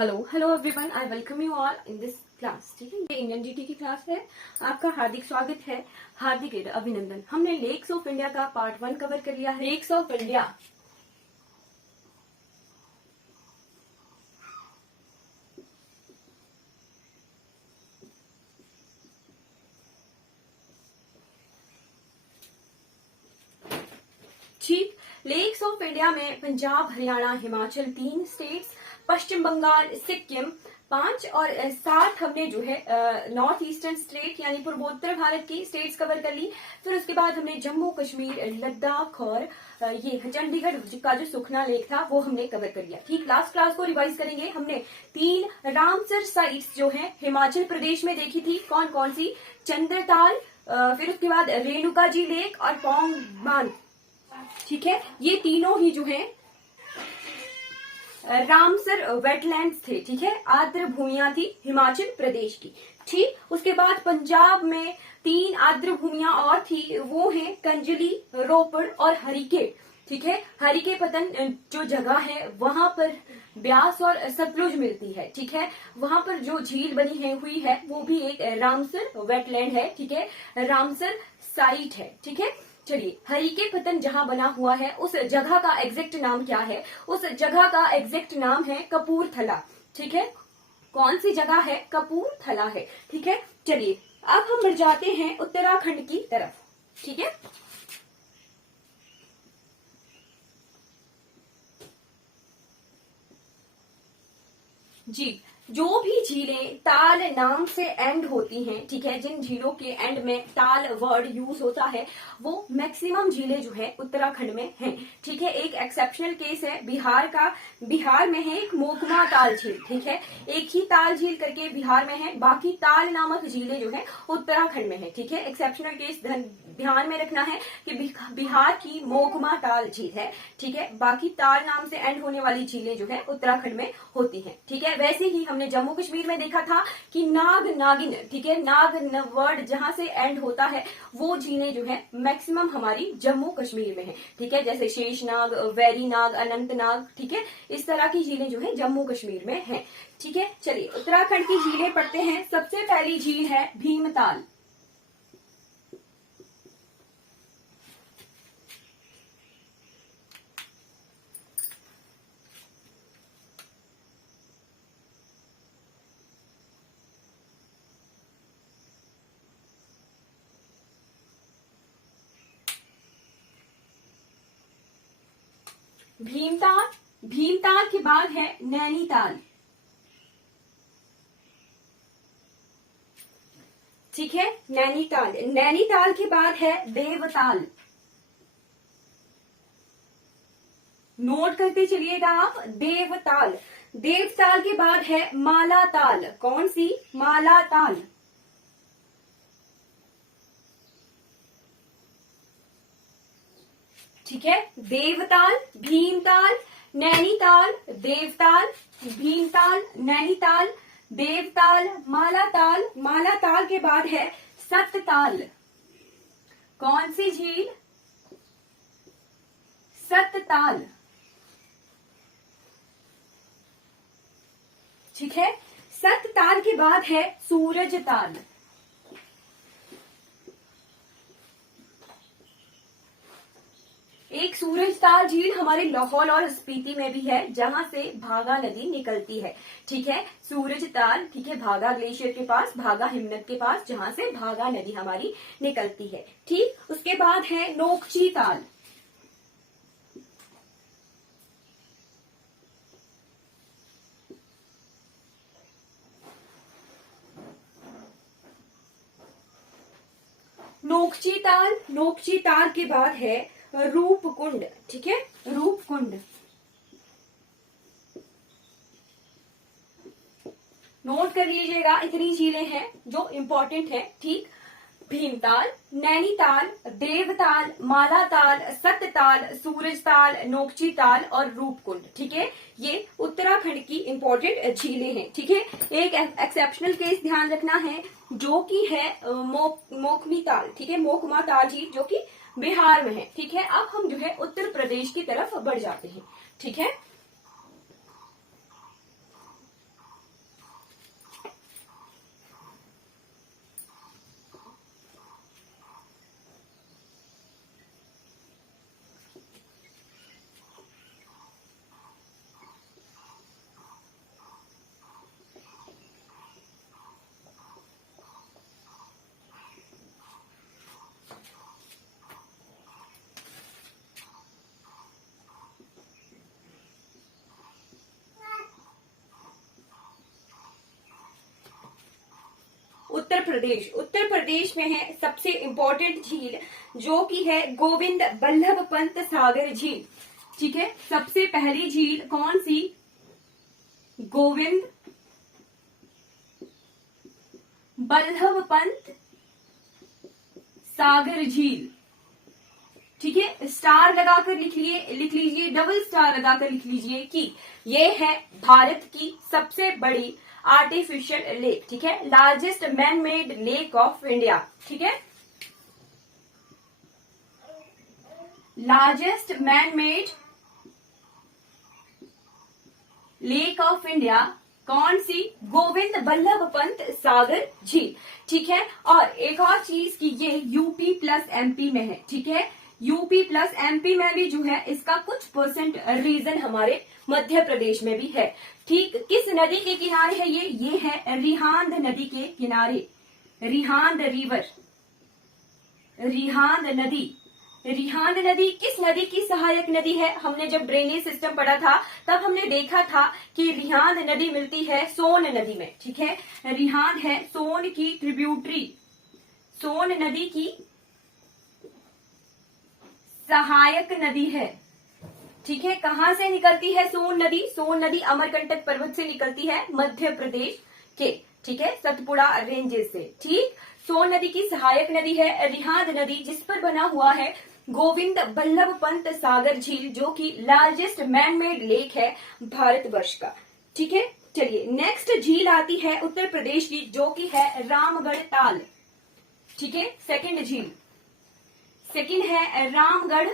Hello everyone, I welcome you all in this class. ठीक है, ये इंडियन जीटी की क्लास है। आपका हार्दिक स्वागत है, हार्दिक अभिनंदन। हमने लेक्स ऑफ इंडिया का पार्ट 1 कवर कर लिया है। लेक्स ऑफ इंडिया ठीक, लेक्स ऑफ इंडिया में पंजाब, हरियाणा, हिमाचल 3 स्टेट्स, पश्चिम बंगाल, सिक्किम 5 और 7 हमने जो है नॉर्थ ईस्टर्न स्टेट यानी पूर्वोत्तर भारत की स्टेट्स कवर कर ली। फिर उसके बाद हमने जम्मू कश्मीर, लद्दाख और ये चंडीगढ़ का जो सुखना लेक था वो हमने कवर कर लिया। ठीक, लास्ट क्लास को रिवाइज करेंगे। हमने 3 रामसर साइट्स जो है हिमाचल प्रदेश में देखी थी। कौन कौन सी? चंद्रताल, फिर उसके बाद रेणुका जी लेक और पौंग बांध। ठीक है, ये तीनों ही जो है रामसर वेटलैंड्स थे। ठीक है, आर्द्र भूमियां थी हिमाचल प्रदेश की। ठीक, उसके बाद पंजाब में 3 आर्द्र भूमियां और थी, वो है कंजली, रोपड़ और हरिके। ठीक है, हरिके पतन जो जगह है वहां पर ब्यास और सतलुज मिलती है। ठीक है, वहां पर जो झील बनी है हुई है वो भी एक रामसर वेटलैंड है। ठीक है, रामसर साइट है। ठीक है, चलिए, हरिके पतन जहां बना हुआ है उस जगह का एग्जैक्ट नाम क्या है? उस जगह का एग्जैक्ट नाम है कपूरथला। ठीक है, कौन सी जगह है? कपूरथला है। ठीक है, चलिए अब हम बढ़ जाते हैं उत्तराखंड की तरफ। ठीक है, जी, जो भी झीलें ताल नाम से एंड होती हैं, ठीक है, जिन झीलों के एंड में ताल वर्ड यूज होता है वो मैक्सिमम झीलें जो है उत्तराखंड में हैं। ठीक है, एक एक्सेप्शनल केस है बिहार का। बिहार में है एक मोकमा ताल झील। ठीक है, एक ही ताल झील करके बिहार में है, बाकी ताल नामक झीलें जो है उत्तराखंड में है। ठीक है, एक्सेप्शनल केस ध्यान में रखना है कि बिहार की मोकमा ताल झील है। ठीक है, बाकी ताल नाम से एंड होने वाली झीलें जो है उत्तराखंड में होती हैं। ठीक है, वैसे ही हमने जम्मू कश्मीर में देखा था कि नाग नागिन, ठीक है, नाग वर्ड जहां से एंड होता है वो झीलें जो है मैक्सिमम हमारी जम्मू कश्मीर में है। ठीक है, जैसे शेषनाग, वैरीनाग, अनंतनाग। ठीक है, इस तरह की झीलें जो है जम्मू कश्मीर में है। ठीक है, चलिए उत्तराखंड की झीलें पढ़ते हैं। सबसे पहली झील है भीमताल। भीमताल, भीमताल के बाद है नैनीताल। ठीक है, नैनीताल, नैनीताल के बाद है देवताल। नोट करते चलिएगा आप, देवताल। देवताल के बाद है मालाताल। कौन सी? मालाताल। ठीक है, देवताल, भीमताल, नैनीताल, देवताल, भीमताल, नैनीताल, देवताल, मालाताल। मालाताल के बाद है सतताल। कौन सी झील? सतताल। ठीक है, सतताल के बाद है सूरजताल। एक सूरजताल झील हमारे लाहौल और स्पीति में भी है जहां से भागा नदी निकलती है। ठीक है, सूरजताल, ठीक है, भागा ग्लेशियर के पास, भागा हिमनद के पास, जहां से भागा नदी हमारी निकलती है। ठीक, उसके बाद है नोकची ताल। नोकची ताल, नोकची ताल के बाद है रूपकुंड। ठीक है, रूपकुंड। नोट कर लीजिएगा, इतनी झीलें हैं जो इंपॉर्टेंट है। ठीक, भीमताल, नैनीताल, देवताल, मालाताल, सतताल, सूरजताल, नोकची ताल और रूपकुंड। ठीक है, ये उत्तराखंड की इंपॉर्टेंट झीलें हैं। ठीक है, एक एक्सेप्शनल केस ध्यान रखना है जो कि है मोकमी ताल। ठीक है, मोकमा ताल झील जो कि बिहार में है। ठीक है, अब हम जो है उत्तर प्रदेश की तरफ बढ़ जाते हैं। ठीक है, उत्तर प्रदेश। उत्तर प्रदेश में है सबसे इंपॉर्टेंट झील जो कि है गोविंद बल्लभ पंत सागर झील। ठीक है, सबसे पहली झील कौन सी? गोविंद बल्लभ पंत सागर झील। ठीक है, स्टार लगाकर लिख लीजिए, डबल स्टार लगाकर लिख लीजिए कि ये है भारत की सबसे बड़ी आर्टिफिशियल लेक। ठीक है, largest man made lake of India. ठीक है, largest man made lake of India कौन सी? गोविंद बल्लभ पंत सागर झील। ठीक है, और एक और चीज कि ये यूपी प्लस एमपी में है। ठीक है, यूपी प्लस एमपी में भी जो है इसका कुछ परसेंट रीजन हमारे मध्य प्रदेश में भी है। ठीक, किस नदी के किनारे है ये है रिहांद नदी के किनारे। रिहांद रिवर, रिहांद नदी। रिहांद नदी किस नदी की सहायक नदी है? हमने जब ड्रेनेज सिस्टम पढ़ा था तब हमने देखा था कि रिहांद नदी मिलती है सोन नदी में। ठीक है, रिहांद है सोन की ट्रिब्यूटरी, सोन नदी की सहायक नदी है। ठीक है, कहां से निकलती है सोन नदी? सोन नदी अमरकंटक पर्वत से निकलती है, मध्य प्रदेश के। ठीक है, सतपुड़ा रेंजेस से। ठीक, सोन नदी की सहायक नदी है रिहांद नदी, जिस पर बना हुआ है गोविंद बल्लभ पंत सागर झील, जो कि लार्जेस्ट मैन मेड लेक है भारतवर्ष का। ठीक है, चलिए नेक्स्ट झील आती है उत्तर प्रदेश की, जो कि है रामगढ़ ताल। ठीक है, सेकंड झील, सेकंड है रामगढ़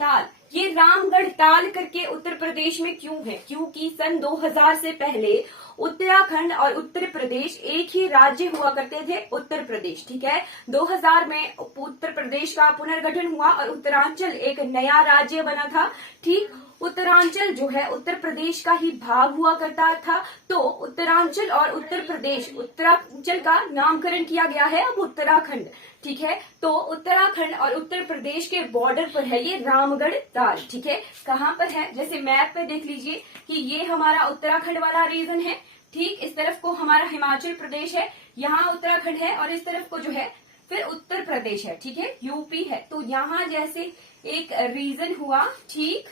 ताल। ये रामगढ़ ताल करके उत्तर प्रदेश में क्यों है? क्योंकि सन 2000 से पहले उत्तराखंड और उत्तर प्रदेश एक ही राज्य हुआ करते थे, उत्तर प्रदेश। ठीक है, 2000 में उत्तर प्रदेश का पुनर्गठन हुआ और उत्तरांचल एक नया राज्य बना था। ठीक, उत्तरांचल जो है उत्तर प्रदेश का ही भाग हुआ करता था, तो उत्तरांचल और उत्तर प्रदेश, उत्तरांचल का नामकरण किया गया है अब उत्तराखंड। ठीक है, तो उत्तराखंड और उत्तर प्रदेश के बॉर्डर पर है ये रामगढ़ ताल। ठीक है, कहां पर है? जैसे मैप पे देख लीजिए कि ये हमारा उत्तराखंड वाला रीजन है। ठीक, इस तरफ को हमारा हिमाचल प्रदेश है, यहाँ उत्तराखंड है, और इस तरफ को जो है फिर उत्तर प्रदेश है। ठीक है, यूपी है। तो यहाँ जैसे एक रीजन हुआ, ठीक,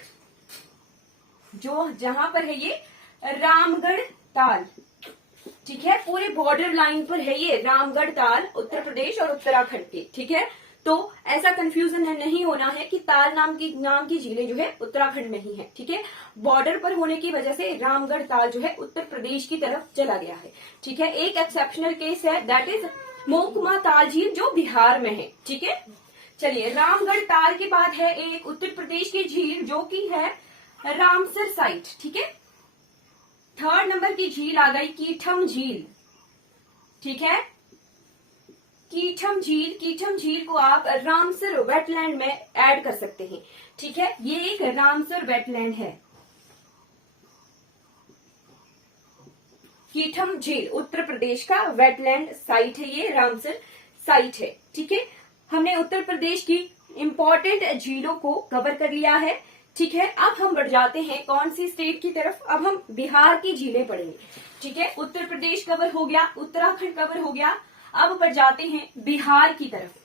जो जहां पर है ये रामगढ़ ताल। ठीक है, पूरे बॉर्डर लाइन पर है ये रामगढ़ ताल, उत्तर प्रदेश और उत्तराखंड के। ठीक है, तो ऐसा कंफ्यूजन नहीं होना है कि ताल नाम की झीलें जो है उत्तराखंड में ही है। ठीक है, बॉर्डर पर होने की वजह से रामगढ़ ताल जो है उत्तर प्रदेश की तरफ चला गया है। ठीक है, एक एक्सेप्शनल केस है, दैट इज मोकमा ताल झील, जो बिहार में है। ठीक है, चलिए रामगढ़ ताल के बाद है एक उत्तर प्रदेश की झील जो कि है रामसर साइट। ठीक है, थर्ड नंबर की झील आ गई कीठम झील। ठीक है, कीठम झील, कीठम झील को आप रामसर वेटलैंड में ऐड कर सकते हैं। ठीक है, ये एक रामसर वेटलैंड है। कीठम झील उत्तर प्रदेश का वेटलैंड साइट है, ये रामसर साइट है। ठीक है, हमने उत्तर प्रदेश की इंपॉर्टेंट झीलों को कवर कर लिया है। ठीक है, अब हम बढ़ जाते हैं कौन सी स्टेट की तरफ? अब हम बिहार की झीलें पढ़ेंगे। ठीक है, उत्तर प्रदेश कवर हो गया, उत्तराखंड कवर हो गया, अब बढ़ जाते हैं बिहार की तरफ।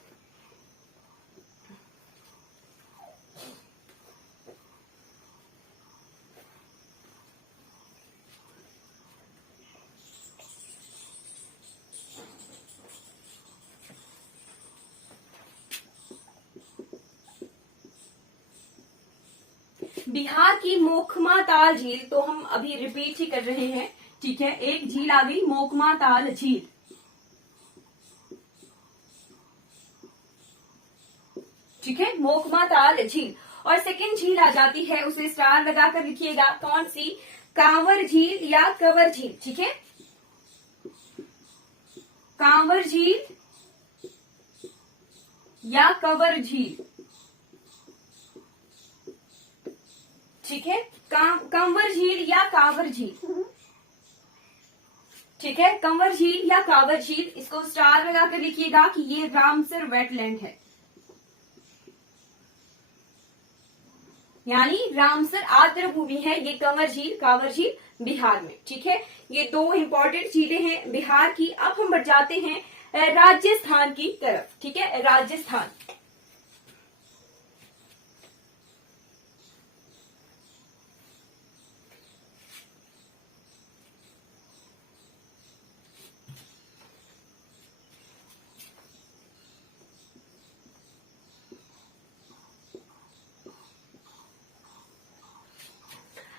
बिहार की मोखमा ताल झील तो हम अभी रिपीट ही कर रहे हैं। ठीक है, एक झील आ गई मोखमा ताल झील। ठीक है, मोखमा ताल झील। और सेकंड झील आ जाती है, उसे स्टार लगाकर लिखिएगा, कौन सी? कांवर झील या कवर झील। ठीक है, कांवर झील या कवर झील। ठीक है, कंवर झील या कांवर झील। ठीक है, कंवर झील या कांवर झील, इसको स्टार लगाकर लिखिएगा कि ये रामसर वेटलैंड है। यानी रामसर आर्द्र भूमि है, ये कांवर झील बिहार में। ठीक है, ये दो इंपॉर्टेंट झीलें हैं बिहार की। अब हम बढ़ जाते हैं राजस्थान की तरफ। ठीक है, राजस्थान।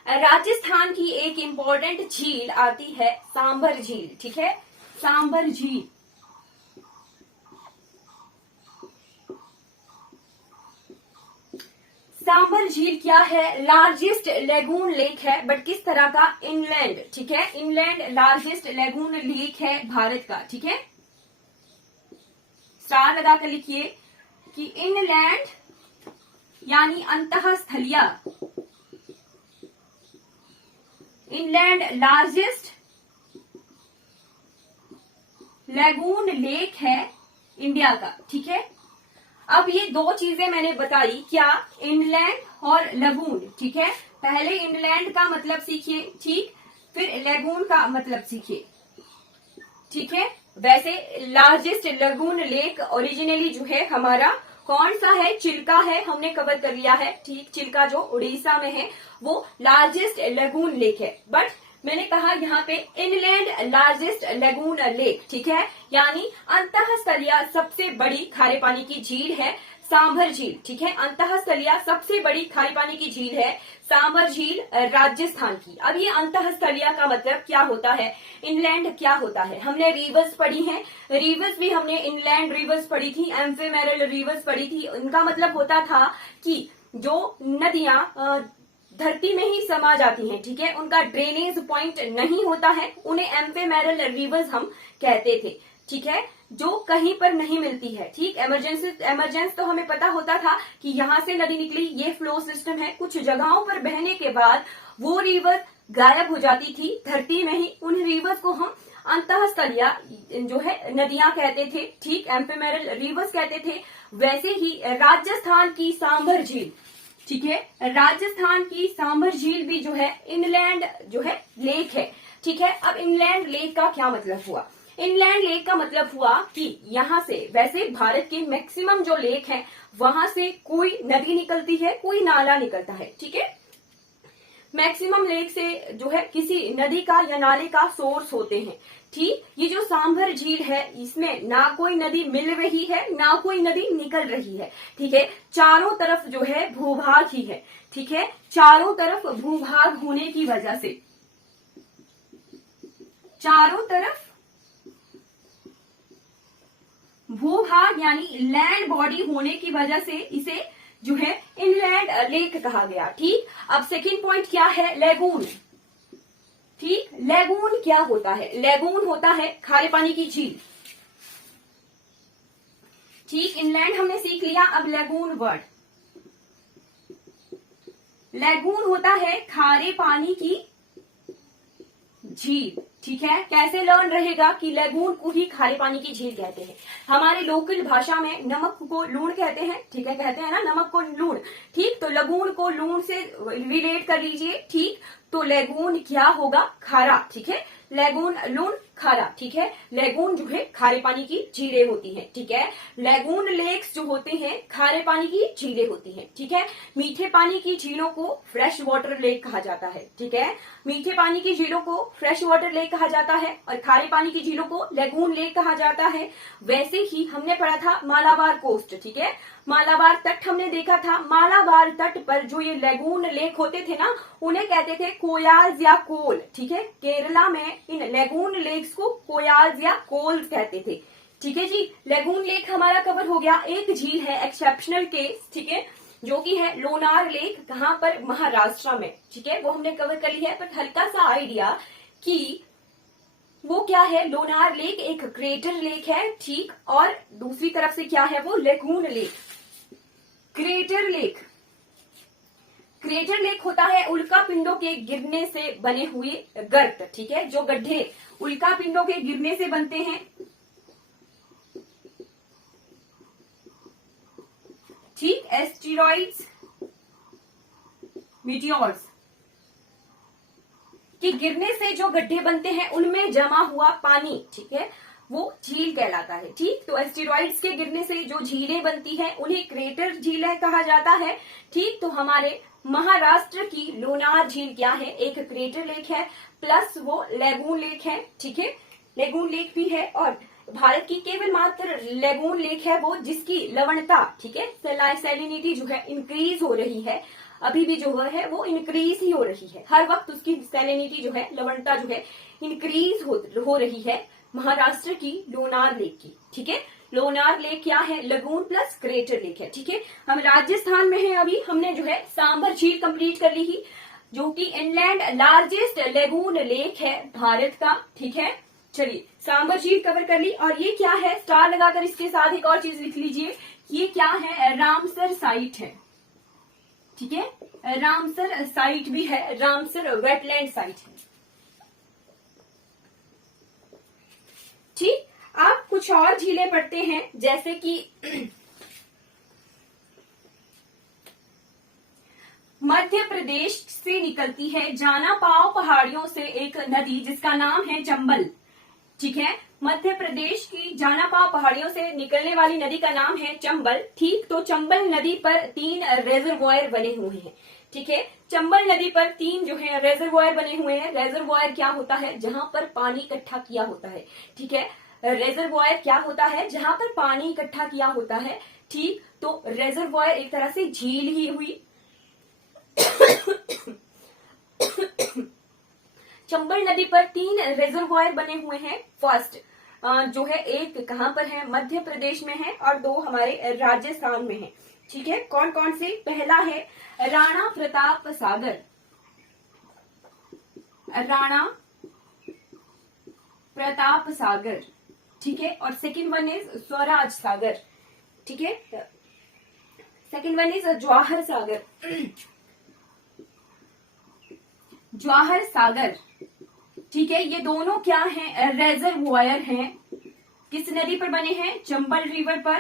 राजस्थान की एक इंपॉर्टेंट झील आती है सांभर झील। ठीक है, सांभर झील। सांभर झील क्या है? लार्जेस्ट लेगून लेक है, बट किस तरह का? इनलैंड। ठीक है, इनलैंड लार्जेस्ट लेगून लेक है भारत का। ठीक है, स्टार लगा कर लिखिए कि इनलैंड यानी अंतःस्थलीय, इनलैंड लार्जेस्ट लेगून लेक है इंडिया का। ठीक है, अब ये दो चीजें मैंने बताई, क्या? इनलैंड और लगून। ठीक है, पहले इनलैंड का मतलब सीखिए, ठीक, फिर लेगून का मतलब सीखिए। ठीक है, वैसे लार्जेस्ट लगून लेक ओरिजिनली जो है हमारा कौन सा है? चिल्का है, हमने कवर कर लिया है। ठीक, चिल्का जो उड़ीसा में है वो लार्जेस्ट लगून लेक है। बट मैंने कहा यहाँ पे इनलैंड लार्जेस्ट लगून लेक। ठीक है, यानी अंतःस्थलीय सबसे बड़ी खारे पानी की झील है सांभर झील। ठीक है, अंतःस्थलीय सबसे बड़ी खारे पानी की झील है सांभर झील राजस्थान की। अब ये अंतःस्थलीय का मतलब क्या होता है, इनलैंड क्या होता है? हमने रिवर्स पढ़ी हैं, रिवर्स भी हमने इनलैंड रिवर्स पढ़ी थी, एम्फीमेरल रिवर्स पढ़ी थी। उनका मतलब होता था कि जो नदियां धरती में ही समा जाती हैं, ठीक है, उनका ड्रेनेज पॉइंट नहीं होता है, उन्हें एम्फीमेरल रिवर्स हम कहते थे। ठीक है, जो कहीं पर नहीं मिलती है। ठीक, इमरजेंस तो हमें पता होता था कि यहाँ से नदी निकली, ये फ्लो सिस्टम है, कुछ जगहों पर बहने के बाद वो रिवर गायब हो जाती थी धरती में ही, उन रिवर्स को हम अंतःस्थलीय जो है नदियां कहते थे। ठीक, एम्फीमेरल रिवर्स कहते थे। वैसे ही राजस्थान की सांभर झील, ठीक है, राजस्थान की सांभर झील भी जो है इनलैंड जो है लेक है। ठीक है, अब इनलैंड लेक का क्या मतलब हुआ? इनलैंड लेक का मतलब हुआ कि यहाँ से, वैसे भारत के मैक्सिमम जो लेक हैं वहां से कोई नदी निकलती है, कोई नाला निकलता है। ठीक है, मैक्सिमम लेक से जो है किसी नदी का या नाले का सोर्स होते हैं। ठीक, ये जो सांभर झील है इसमें ना कोई नदी मिल रही है ना कोई नदी निकल रही है। ठीक है, चारों तरफ जो है भूभाग ही है। ठीक है, चारों तरफ भूभाग होने की वजह से, चारों तरफ भूभाग यानी लैंड बॉडी होने की वजह से इसे जो है इनलैंड लेक कहा गया। ठीक, अब सेकंड पॉइंट क्या है? लेगून। ठीक, लेगून क्या होता है? लेगून होता है खारे पानी की झील। ठीक, इनलैंड हमने सीख लिया, अब लेगून वर्ड। लेगून होता है खारे पानी की झील। ठीक है, कैसे लर्न रहेगा कि लेगून को ही खारे पानी की झील कहते हैं। हमारे लोकल भाषा में नमक को लूण कहते हैं। ठीक है, कहते हैं ना नमक को लूण। ठीक, तो लगून को लूण से रिलेट कर लीजिए। ठीक, तो लेगून क्या होगा? खारा। ठीक है, लेगून लूण खारा। ठीक है, लेगून जो है खारे पानी की झीलें होती हैं। ठीक है, लेगून लेक्स जो होते हैं खारे पानी की झीलें होती हैं। ठीक है, मीठे पानी की झीलों को फ्रेश वाटर लेक कहा जाता है। ठीक है, मीठे पानी की झीलों को फ्रेश वाटर लेक कहा जाता है और खारे पानी की झीलों को लेगून लेक कहा जाता है। वैसे ही हमने पढ़ा था मालाबार कोस्ट। ठीक है, मालाबार तट हमने देखा था। मालाबार तट पर जो ये लेगून लेक होते थे ना, उन्हें कहते थे कोयाल्स या कोल। ठीक है, केरला में इन लेगून लेक्स को कोयाल्स या कोल्स कहते थे। ठीक है जी, लेगून लेक हमारा कवर हो गया। एक झील है एक्सेप्शनल केस, ठीक है, जो कि है लोनार लेक, कहां पर? महाराष्ट्र में। ठीक है, वो हमने कवर कर लिया है, पर हल्का सा आइडिया कि वो क्या है। लोनार लेक एक क्रेटर लेक है। ठीक, और दूसरी तरफ से क्या है? वो lagoon lake, crater lake. Crater lake होता है उल्का पिंडों के गिरने से बने हुए गर्त। ठीक है, जो गड्ढे उल्का पिंडों के गिरने से बनते हैं। ठीक, एस्टेरॉइड्स मीटियोर्स कि गिरने से जो गड्ढे बनते हैं उनमें जमा हुआ पानी, ठीक है, वो झील कहलाता है। ठीक, तो एस्टेरॉइड्स के गिरने से जो झीलें बनती हैं उन्हें क्रेटर झीलें कहा जाता है। ठीक, तो हमारे महाराष्ट्र की लोनार झील क्या है, एक क्रेटर लेक है प्लस वो लेगून लेक है। ठीक है, लेगून लेक भी है और भारत की केवल मात्र लेगून लेक है वो जिसकी लवणता, ठीक है, सैलिनिटी जो है इंक्रीज हो रही है, अभी भी जो है वो इंक्रीज ही हो रही है, हर वक्त उसकी सैलिनिटी जो है, लवणता जो है इंक्रीज हो रही है महाराष्ट्र की लोनार लेक की। ठीक है, लोनार लेक क्या है, लगून प्लस क्रेटर लेक है। ठीक है, हम राजस्थान में है, अभी हमने जो है सांबर झील कंप्लीट कर ली ही, जो कि इनलैंड लार्जेस्ट लेगून लेक है भारत का। ठीक है, चलिए सांबर झील कवर कर ली। और ये क्या है, स्टार लगाकर इसके साथ एक और चीज लिख लीजिए, ये क्या है, रामसर साइट है। ठीक है, रामसर साइट भी है, रामसर वेटलैंड साइट है। ठीक, आप कुछ और झीलें पढ़ते हैं जैसे कि मध्य प्रदेश से निकलती है जानापाव पहाड़ियों से एक नदी जिसका नाम है चंबल। ठीक है, मध्य प्रदेश की जानापाव पहाड़ियों से निकलने वाली नदी का नाम है चंबल। ठीक, तो चंबल नदी पर 3 रेजरवॉयर बने हुए हैं। ठीक है, चंबल नदी पर 3 जो है रेजरवॉयर बने हुए हैं। रेजरवॉयर क्या होता है, जहां पर पानी इकट्ठा किया होता है। ठीक है, रेजरवॉयर क्या होता है, जहां पर पानी इकट्ठा किया होता है। ठीक, तो रेजरवॉयर एक तरह से झील ही हुई। चंबल नदी पर 3 रेजरवॉयर बने हुए हैं। फर्स्ट जो है एक कहां पर है, मध्य प्रदेश में है और 2 हमारे राजस्थान में है। ठीक है, कौन कौन से, पहला है राणा प्रताप सागर, राणा प्रताप सागर। ठीक है, और सेकंड वन इज स्वराज सागर। ठीक है, second one is Jawahar Sagar, Jawahar Sagar. ठीक है, ये दोनों क्या हैं, रेजरवॉयर हैं। किस नदी पर बने हैं, चंबल रिवर पर।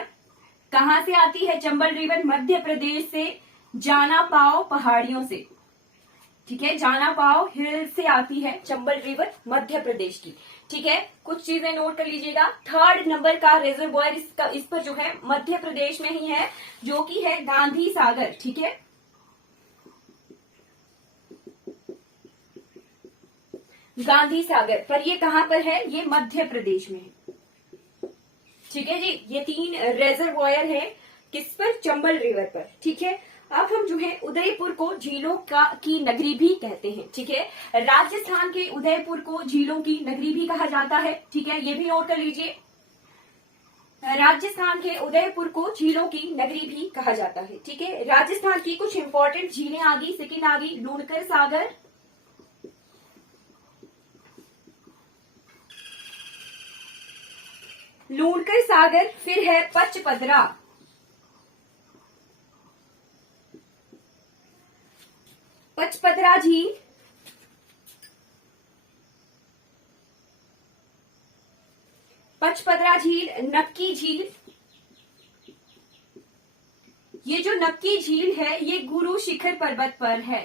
कहां से आती है चंबल रिवर, मध्य प्रदेश से, जानापाव पहाड़ियों से। ठीक है, जानापाव हिल से आती है चंबल रिवर मध्य प्रदेश की। ठीक है, कुछ चीजें नोट कर लीजिएगा। 3rd नंबर का रेजरवॉयर इस पर जो है मध्य प्रदेश में ही है, जो कि है गांधी सागर। ठीक है, गांधी सागर पर, ये कहां पर है, ये मध्य प्रदेश में है। ठीक है जी, ये 3 रेजरवॉयर है किस पर, चंबल रिवर पर। ठीक है, अब हम जो है उदयपुर को झीलों की नगरी भी कहते हैं। ठीक है, राजस्थान के उदयपुर को झीलों की नगरी भी कहा जाता है। ठीक है, ये भी नोट कर लीजिए, राजस्थान के उदयपुर को झीलों की नगरी भी कहा जाता है। ठीक है, राजस्थान की कुछ इंपॉर्टेंट झीलें आ गई। सेकेंड आ गई लूणकर सागर, लूणकर सागर, फिर है पचपदरा, पचपदरा झील, पचपदरा झील, नक्की झील। ये जो नक्की झील है ये गुरु शिखर पर्वत पर है।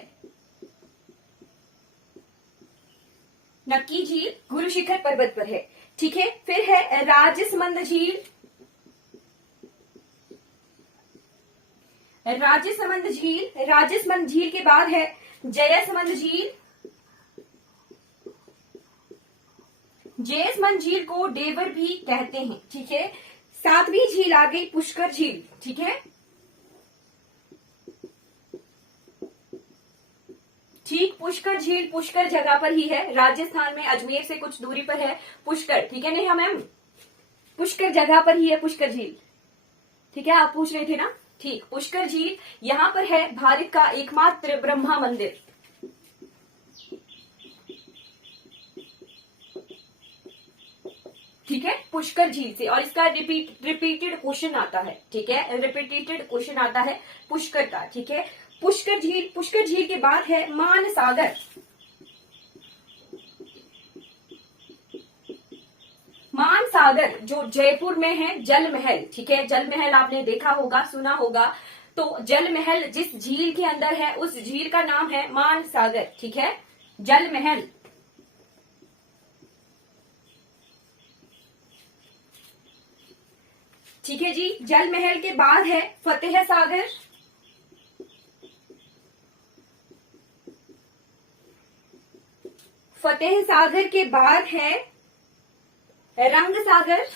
नक्की झील गुरु शिखर पर्वत पर है। ठीक है, फिर है राजसमंद झील, राजसमंद झील, राजसमंद झील के बाद है जयसमंद झील। जयसमंद झील को डेवर भी कहते हैं। ठीक है, 7वीं झील आ गई पुष्कर झील। ठीक है, ठीक, पुष्कर झील पुष्कर जगह पर ही है, राजस्थान में अजमेर से कुछ दूरी पर है पुष्कर। ठीक है, नहीं हम मैम, पुष्कर जगह पर ही है पुष्कर झील। ठीक है, आप पूछ रहे थे ना। ठीक, पुष्कर झील यहां पर है भारत का एकमात्र ब्रह्मा मंदिर। ठीक है, पुष्कर झील से, और इसका रिपीटेड क्वेश्चन आता है। ठीक है, रिपीटेड क्वेश्चन आता है पुष्कर का। ठीक है, पुष्कर झील के बाद है मानसागर, मानसागर जो जयपुर में है, जल महल। ठीक है, जल महल आपने देखा होगा, सुना होगा। तो जल महल जिस झील के अंदर है उस झील का नाम है मानसागर। ठीक है, जल महल। ठीक है जी, जल महल के बाद है फतेह सागर। फतेह सागर के बाद है रंग सागर।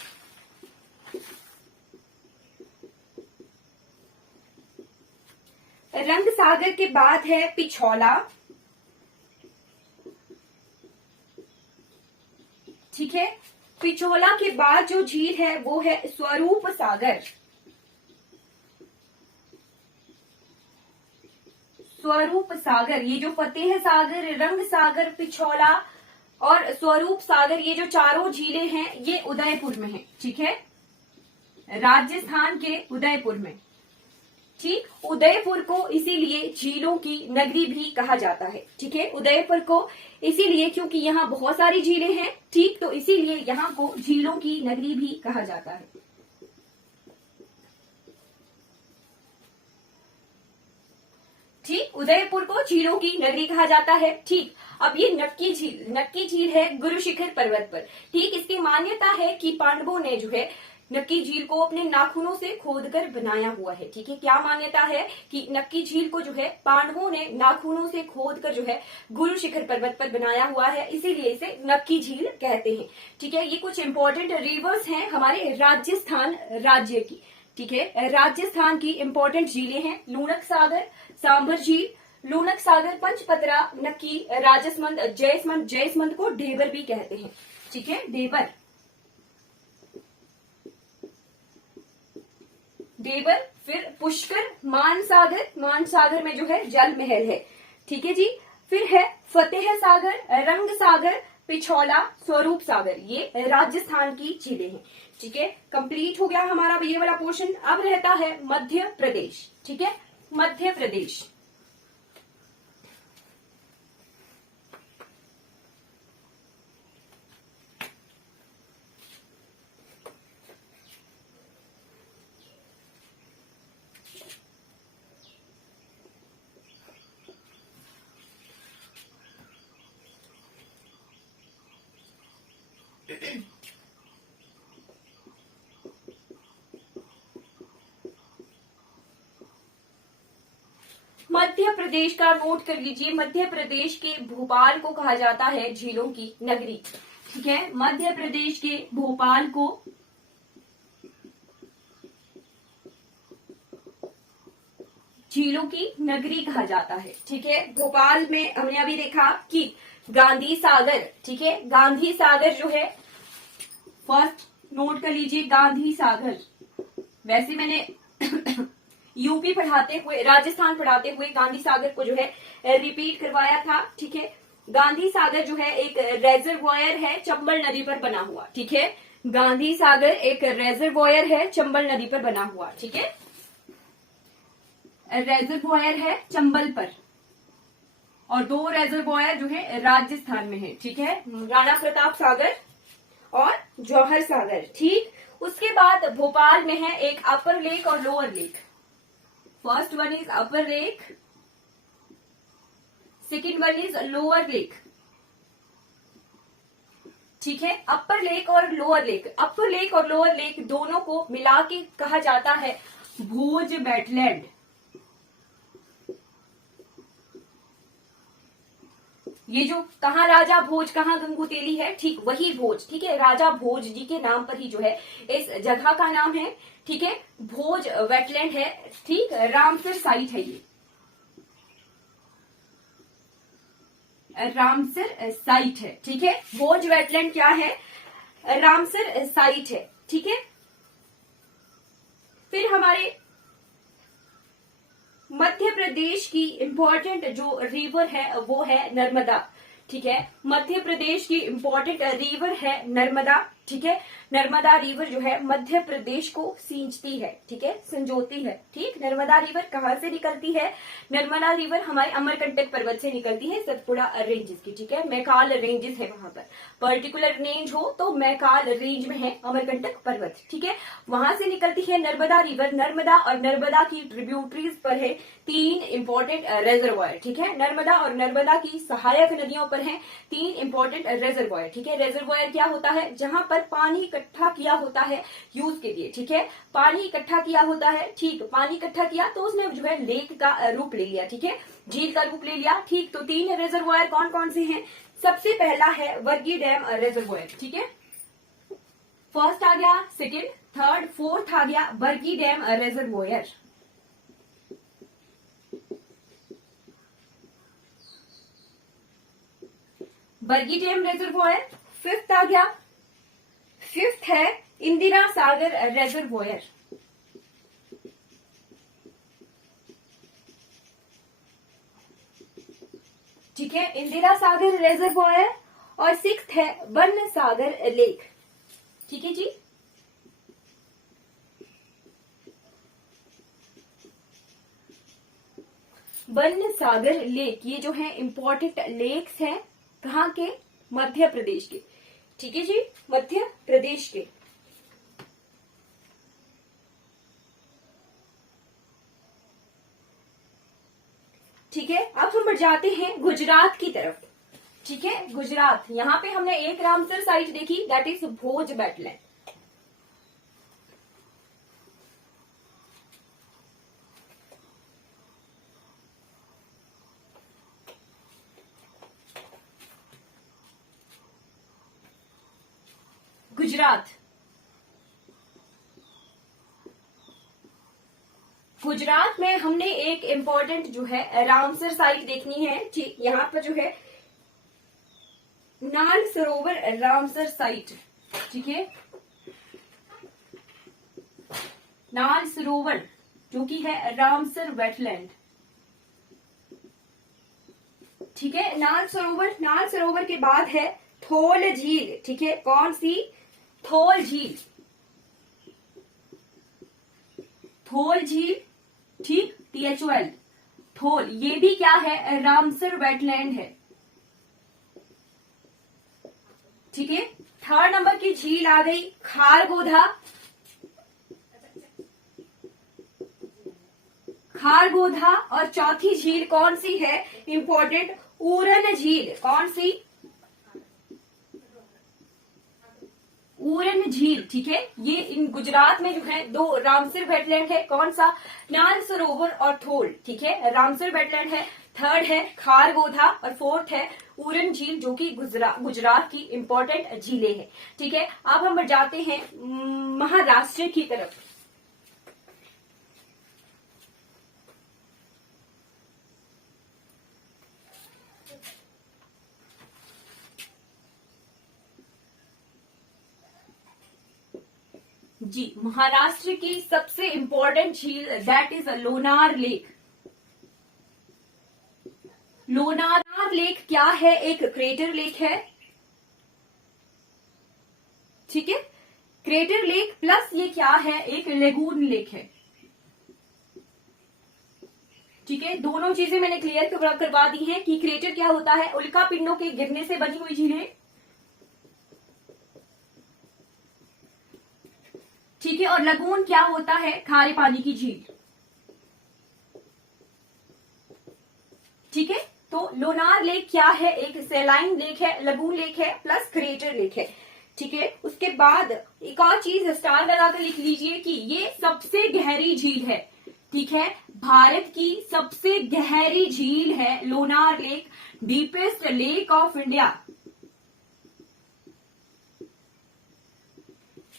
रंग सागर के बाद है पिछौला। ठीक है, पिछौला के बाद जो झील है वो है स्वरूप सागर। स्वरूप सागर, ये जो फतेह सागर, रंग सागर, पिछौला और स्वरूप सागर, ये जो चारों झीलें हैं ये उदयपुर में है। ठीक है, राजस्थान के उदयपुर में। ठीक, उदयपुर को इसीलिए झीलों की नगरी भी कहा जाता है। ठीक है, उदयपुर को इसीलिए क्योंकि यहाँ बहुत सारी झीलें हैं। ठीक, तो इसीलिए यहाँ को झीलों की नगरी भी कहा जाता है। ठीक, उदयपुर को झीलों की नगरी कहा जाता है। ठीक, अब ये नक्की झील है गुरु शिखर पर्वत पर। ठीक, इसकी मान्यता है कि पांडवों ने जो है नक्की झील को अपने नाखूनों से खोदकर बनाया हुआ है। ठीक है, क्या मान्यता है कि नक्की झील को जो है पांडवों ने नाखूनों से खोदकर जो है गुरु शिखर पर्वत पर बनाया हुआ है, इसीलिए इसे नक्की झील कहते हैं। ठीक है, ये कुछ इंपॉर्टेंट रिवर्स हैं हमारे राजस्थान राज्य की। ठीक है, राजस्थान की इंपॉर्टेंट झीलें हैं लूणक सागर, सांभर झील, लूणक सागर, पंचपतरा, नक्की, राजसमंद, जयसमंद। जयसमंद को ढेबर भी कहते हैं। ठीक है, ढेबर, देवर, फिर पुष्कर, मानसागर। मानसागर में जो है जल महल है। ठीक है जी, फिर है फतेह सागर, रंग सागर, पिछौला, स्वरूप सागर, ये राजस्थान की झीलें हैं। ठीक है, कंप्लीट हो गया हमारा ये वाला पोर्शन। अब रहता है मध्य प्रदेश। ठीक है, मध्य प्रदेश। मध्य प्रदेश का नोट कर लीजिए। मध्य प्रदेश के भोपाल को कहा जाता है झीलों की नगरी। ठीक है, मध्य प्रदेश के भोपाल को झीलों की नगरी कहा जाता है। ठीक है, भोपाल में हमने अभी देखा कि गांधी सागर। ठीक है, गांधी सागर जो है फर्स्ट नोट कर लीजिए, गांधी सागर। वैसे मैंने यूपी पढ़ाते हुए, राजस्थान पढ़ाते हुए गांधी सागर को जो है रिपीट करवाया था। ठीक है, गांधी सागर जो है एक रेजरवॉयर है चंबल नदी पर बना हुआ। ठीक है, गांधी सागर एक रेजरवॉयर है चंबल नदी पर बना हुआ। ठीक है, रेजरवॉयर है चंबल पर, और दो रेजरवॉयर जो है राजस्थान में है। ठीक है, राणा प्रताप सागर और जौहर सागर। ठीक, उसके बाद भोपाल में है एक अपर लेक और lower lake. First one is upper lake, second one is lower lake. ठीक है, अपर लेक और लोअर लेक। अपर लेक और लोअर लेक दोनों को मिला के कहा जाता है भोज वेटलैंड। ये जो कहाँ राजा भोज कहाँ गंगोतेली है, ठीक वही भोज। ठीक है, राजा भोज जी के नाम पर ही जो है इस जगह का नाम है। ठीक है, भोज वेटलैंड है। ठीक, रामसर साइट है ये, रामसर साइट है। ठीक है, भोज वेटलैंड क्या है, रामसर साइट है। ठीक है, फिर हमारे मध्य प्रदेश की इंपॉर्टेंट जो रिवर है वो है नर्मदा। ठीक है, मध्य प्रदेश की इंपॉर्टेंट रिवर है नर्मदा। ठीक है। नर्मदा रिवर जो है मध्य प्रदेश को सींचती है, ठीक है, संजोती है। ठीक, नर्मदा रिवर कहाँ से निकलती है? नर्मदा रिवर हमारे अमरकंटक पर्वत से निकलती है, सतपुड़ा रेंजेस की, ठीक है। मैकाल रेंजेस है वहां पर, पर्टिकुलर रेंज हो तो मैकाल रेंज में है अमरकंटक पर्वत, ठीक है। वहां से निकलती है नर्मदा रिवर। नर्मदा और नर्मदा की ट्रिब्यूटरीज पर है 3 इंपॉर्टेंट रेजर्वायर, ठीक है। नर्मदा और नर्मदा की सहायक नदियों पर है 3 इंपॉर्टेंट रेजर्वायर, ठीक है। रेजर्वायर क्या होता है? जहां पर पानी इकट्ठा किया होता है यूज के लिए, ठीक है। पानी इकट्ठा किया होता है, ठीक, पानी इकट्ठा किया तो उसने जो है लेक का रूप ले लिया, ठीक है, झील का रूप ले लिया, ठीक। तो 3 रेजर्वायर कौन कौन से हैं? सबसे पहला है वर्गी डैम रेजर्वायर, ठीक है। फर्स्ट आ गया, सेकेंड, थर्ड, फोर्थ आ गया वर्गी dam reservoir. वर्गी dam reservoir. Fifth आ गया, फिफ्थ है इंदिरा सागर रेजर्वायर, ठीक है, इंदिरा सागर रेजर्वायर। और सिक्स्थ है बन सागर लेक, ठीक है जी। बन सागर लेक, ये जो है इंपॉर्टेंट लेक्स हैं, कहाँ के? मध्य प्रदेश के, ठीक है जी, मध्य प्रदेश के। ठीक है, अब हम बढ़ जाते हैं गुजरात की तरफ, ठीक है। गुजरात, यहाँ पे हमने एक रामसर साइट देखी, that is Bhoj wetland. Gujarat, Gujarat में हमने एक इम्पोर्टेंट जो है रामसर साइट देखनी है, ठीक। यहाँ पर जो है नाल सरोवर रामसर साइट, ठीक है, नाल सरोवर जो कि है रामसर वेटलैंड, ठीक है। नाल सरोवर, नाल सरोवर के बाद है थोल झील, ठीक है। कौन सी? थोल झील, थोल झील, ठीक, THOL, थोल, ये भी क्या है? रामसर वेटलैंड है, ठीक है। थर्ड नंबर की झील आ गई खारगोधा, खारगोधा। और चौथी झील कौन सी है? इंपॉर्टेंट, उरन झील। कौन सी? उरन झील, ठीक है। ये इन गुजरात में जो है 2 रामसर वेटलैंड है, कौन सा? नाल सरोवर और थोल, ठीक है, रामसर वेटलैंड है। थर्ड है खारगोधा और फोर्थ है उरन झील, जो कि गुजरात की इंपॉर्टेंट झीलें हैं, ठीक है। अब हम जाते हैं महाराष्ट्र की तरफ। जी, महाराष्ट्र की सबसे इंपॉर्टेंट झील that is Lonar lake. Lonar lake क्या है? एक क्रेटर लेक है, ठीक है, क्रेटर लेक प्लस ये क्या है? एक लेगून लेक है, ठीक है। दोनों चीजें मैंने क्लियर करवा दी हैं कि क्रेटर क्या होता है? उल्का पिंडों के गिरने से बनी हुई झीलें, ठीक है। और लगून क्या होता है? खारे पानी की झील, ठीक है। तो लोनार लेक क्या है? एक सेलाइन लेक है, लगून लेक है प्लस क्रेटर लेक है, ठीक है। उसके बाद एक और चीज स्टार लगाकर लिख लीजिए कि ये सबसे गहरी झील है, ठीक है। भारत की सबसे गहरी झील है Lonar lake, deepest lake of India,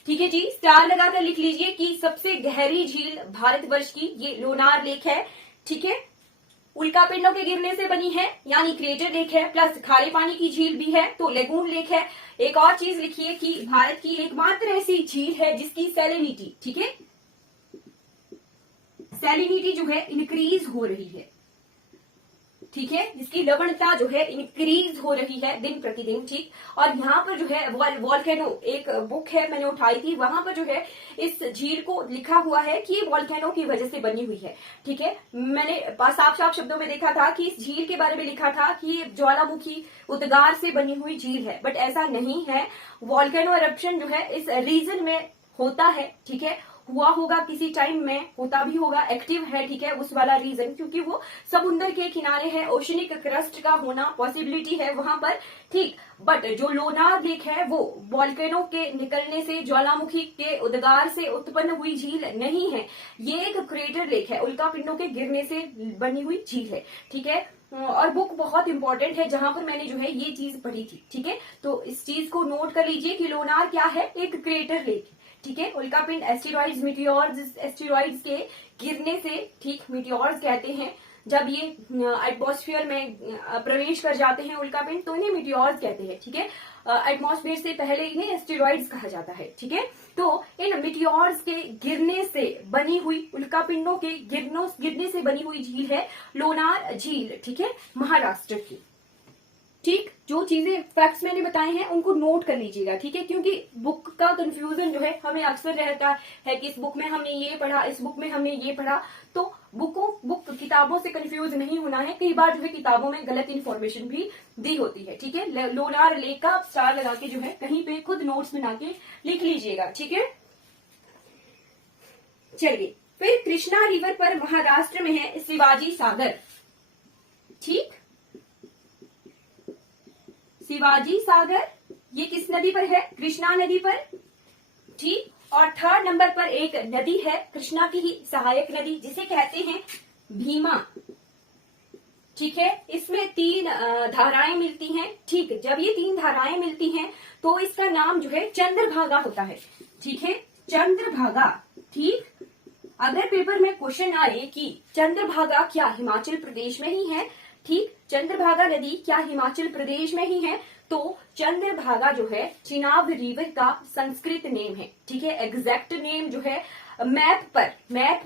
ठीक है जी। स्टार लगाकर लिख लीजिए कि सबसे गहरी झील भारतवर्ष की ये लोनार लेक है, ठीक है। उल्का पिंडों के गिरने से बनी है यानी क्रेटर लेक है, प्लस खारे पानी की झील भी है तो लेगून लेक है। एक और चीज लिखिए कि भारत की एकमात्र ऐसी झील है जिसकी सैलिनिटी, ठीक है, सैलिनिटी जो है इंक्रीज हो रही है, ठीक है, इसकी लवणता जो है इंक्रीज हो रही है दिन प्रतिदिन, ठीक। और यहाँ पर जो है वॉल्केनो, एक बुक है मैंने उठाई थी, वहां पर जो है इस झील को लिखा हुआ है कि ये वॉल्केनो की वजह से बनी हुई है, ठीक है। मैंने साफ साफ शब्दों में देखा था कि इस झील के बारे में लिखा था कि ये ज्वालामुखी उद्गार से बनी हुई झील है, बट ऐसा नहीं है। वॉल्केनो एरप्शन जो है इस रीजन में होता है, ठीक है, हुआ होगा किसी टाइम में, होता भी होगा, एक्टिव है, ठीक है, उस वाला रीजन, क्योंकि वो समुद्र के किनारे है, ओशनिक क्रस्ट का होना पॉसिबिलिटी है वहां पर, ठीक। बट जो लोनार लेक है वो वॉल्केनो के निकलने से, ज्वालामुखी के उद्गार से उत्पन्न हुई झील नहीं है, ये एक क्रेटर लेक है, उल्का पिंडों के गिरने से बनी हुई झील है, ठीक है। और बुक बहुत इंपॉर्टेंट है जहां पर मैंने जो है ये चीज पढ़ी थी, ठीक है। तो इस चीज को नोट कर लीजिए कि लोनार क्या है, एक क्रेटर लेक, ठीक है। उल्कापिंड एस्टेरॉइड्स, मीटियोर्स, एस्टेरॉइड्स के गिरने से, ठीक, मीटियोर्स कहते हैं जब ये एटमॉस्फेयर में प्रवेश कर जाते हैं उल्कापिंड, तो इन्हें मीटियोर्स कहते हैं, ठीक है। एटमॉस्फेयर से पहले इन्हें एस्टेरॉइड्स कहा जाता है, ठीक है। तो इन मीटियोर्स के गिरने से बनी हुई, उल्कापिंडों के गिरने से बनी हुई झील है लोनार झील, ठीक है, महाराष्ट्र की, ठीक। जो चीजें फैक्ट्स मैंने बताए हैं उनको नोट कर लीजिएगा, ठीक है, क्योंकि बुक का कंफ्यूजन जो है हमें अक्सर रहता है कि इस बुक में हमने ये पढ़ा, इस बुक में हमने ये पढ़ा, तो बुक किताबों से कंफ्यूज नहीं होना है। कई बार जो है किताबों में गलत इन्फॉर्मेशन भी दी होती है, ठीक है। लोनार लेक का स्टार लगा के जो है कहीं पे खुद नोट्स बना के लिख लीजिएगा, ठीक है। चलिए, फिर कृष्णा रिवर पर महाराष्ट्र में है शिवाजी सागर, ठीक। शिवाजी सागर ये किस नदी पर है, कृष्णा नदी पर, ठीक। और थर्ड नंबर पर एक नदी है कृष्णा की ही सहायक नदी, जिसे कहते हैं भीमा, ठीक है। इसमें 3 धाराएं मिलती हैं, ठीक। जब ये 3 धाराएं मिलती हैं तो इसका नाम जो है चंद्रभागा होता है, ठीक है, चंद्रभागा, ठीक। अगर पेपर में क्वेश्चन आए कि चंद्रभागा क्या हिमाचल प्रदेश में ही है, ठीक, चंद्रभागा नदी क्या हिमाचल प्रदेश में ही है, तो चंद्रभागा जो है चिनाब रिवर का संस्कृत नेम है, ठीक है। एग्जैक्ट नेम जो है मैप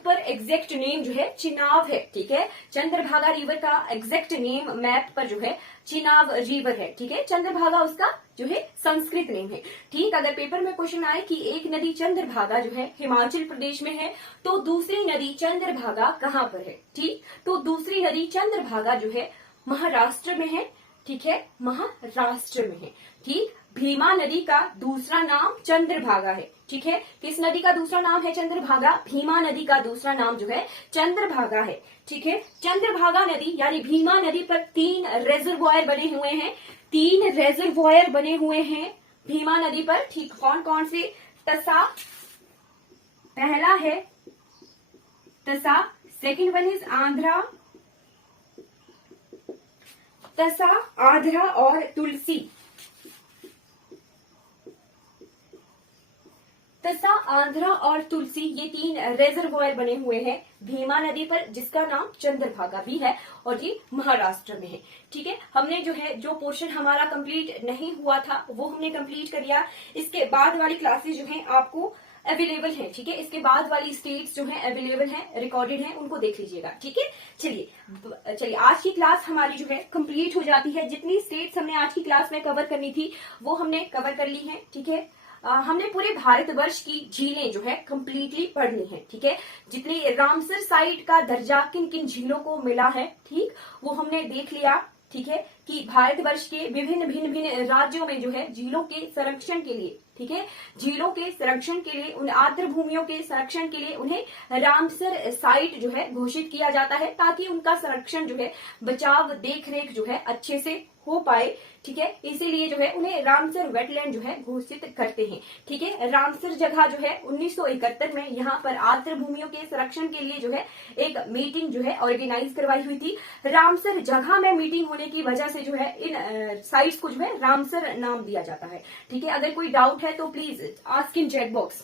पर एग्जैक्ट नेम जो है चिनाब है, ठीक है। चंद्रभागा रिवर का एग्जैक्ट नेम मैप पर जो है चिनाब रिवर है, ठीक है। चंद्रभागा उसका जो है संस्कृत नेम है, ठीक। अगर पेपर में क्वेश्चन आए कि एक नदी चंद्रभागा जो है हिमाचल प्रदेश में है, तो दूसरी नदी चंद्रभागा कहाँ पर है, ठीक। तो दूसरी नदी चंद्रभागा जो है महाराष्ट्र में है, ठीक है, महाराष्ट्र में है, ठीक। भीमा नदी का दूसरा नाम चंद्रभागा है, ठीक है। किस नदी का दूसरा नाम है चंद्रभागा, भीमा नदी का दूसरा नाम जो है चंद्रभागा है, ठीक है। चंद्रभागा नदी यानी भीमा नदी पर 3 रेजर्वॉयर बने हुए हैं, 3 रेजर्वॉयर बने हुए हैं भीमा नदी पर, ठीक। कौन कौन से, तसा पहला है, तसा, सेकंड वन इज आंध्रा, तसा, आंध्रा और तुलसी, तसा, आंध्रा और तुलसी, ये 3 रेजर्वॉयर बने हुए हैं भीमा नदी पर, जिसका नाम चंद्रभागा भी है और ये महाराष्ट्र में है, ठीक है। हमने जो है जो पोर्शन हमारा कंप्लीट नहीं हुआ था वो हमने कंप्लीट कर लिया। इसके बाद वाली क्लासेस जो हैं आपको अवेलेबल है, ठीक है। इसके बाद वाली स्टेट्स जो है अवेलेबल है, रिकॉर्डेड है, उनको देख लीजिएगा, ठीक है। चलिए आज की क्लास हमारी जो है कंप्लीट हो जाती है। जितनी स्टेट्स हमने आज की क्लास में कवर करनी थी वो हमने कवर कर ली है, ठीक है। हमने पूरे भारतवर्ष की झीलें जो है कंप्लीटली पढ़ ली है, ठीक है। जितनी रामसर साइट का दर्जा किन किन झीलों को मिला है, ठीक, वो हमने देख लिया, ठीक है, कि भारतवर्ष के भिन्न राज्यों में जो है झीलों के संरक्षण के लिए, ठीक है, झीलों के संरक्षण के लिए, उन आर्द्र भूमियों के संरक्षण के लिए उन्हें रामसर साइट जो है घोषित किया जाता है, ताकि उनका संरक्षण जो है, बचाव देख रेख जो है अच्छे से हो पाए, ठीक है। इसीलिए जो है उन्हें रामसर वेटलैंड जो है घोषित करते हैं, ठीक है। रामसर जगह जो है 1971 में यहाँ पर आर्द्र भूमियों के संरक्षण के लिए जो है एक मीटिंग जो है ऑर्गेनाइज करवाई हुई थी। रामसर जगह में मीटिंग होने की वजह से जो है इन साइट्स को जो है रामसर नाम दिया जाता है, ठीक है। अगर कोई डाउट है तो please ask in chat box,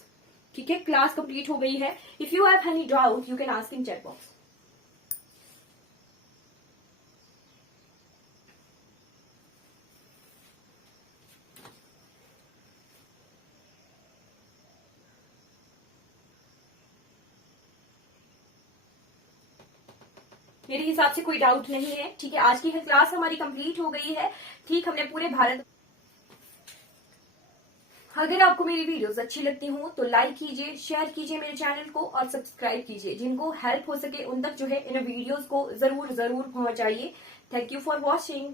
ठीक है। क्लास कंप्लीट हो गई है। If you have any doubt you can ask in chat box. मेरे हिसाब से कोई डाउट नहीं है। ठीक है, आज की क्लास हमारी कंप्लीट हो गई है। ठीक, हमने पूरे भारत। अगर आपको मेरी वीडियोस अच्छी लगती हो तो लाइक कीजिए, शेयर कीजिए मेरे चैनल को और सब्सक्राइब कीजिए। जिनको हेल्प हो सके उन तक जो है इन वीडियोस को जरूर जरूर पहुंचाइए। Thank you for watching.